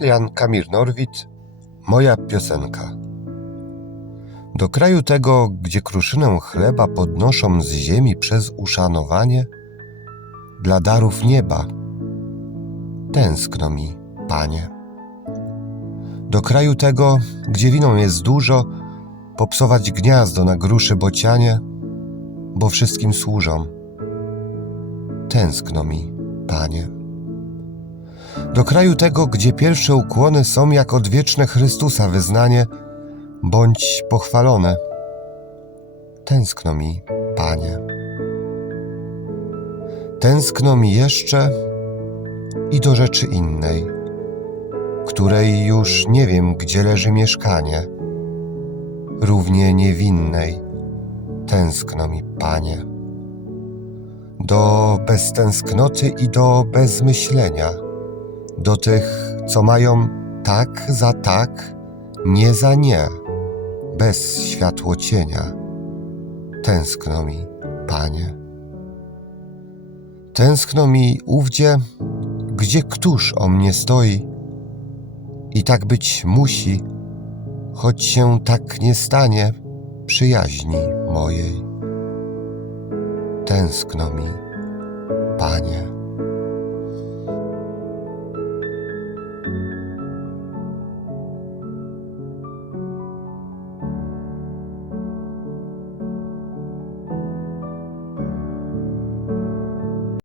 Cyprian Kamil Norwid, moja piosenka. Do kraju tego, gdzie kruszynę chleba podnoszą z ziemi przez uszanowanie, dla darów nieba, tęskno mi, panie. Do kraju tego, gdzie winą jest dużo, popsować gniazdo na gruszy bocianie, bo wszystkim służą. Tęskno mi, panie. Do kraju tego, gdzie pierwsze ukłony są jak odwieczne Chrystusa wyznanie, bądź pochwalone. Tęskno mi, panie. Tęskno mi jeszcze i do rzeczy innej, której już nie wiem, gdzie leży mieszkanie, równie niewinnej. Tęskno mi, panie. Do beztęsknoty i do bezmyślenia, do tych, co mają tak za tak, nie za nie, bez światło cienia. Tęskno mi, panie. Tęskno mi ówdzie, gdzie któż o mnie stoi. I tak być musi, choć się tak nie stanie przyjaźni mojej. Tęskno mi, panie.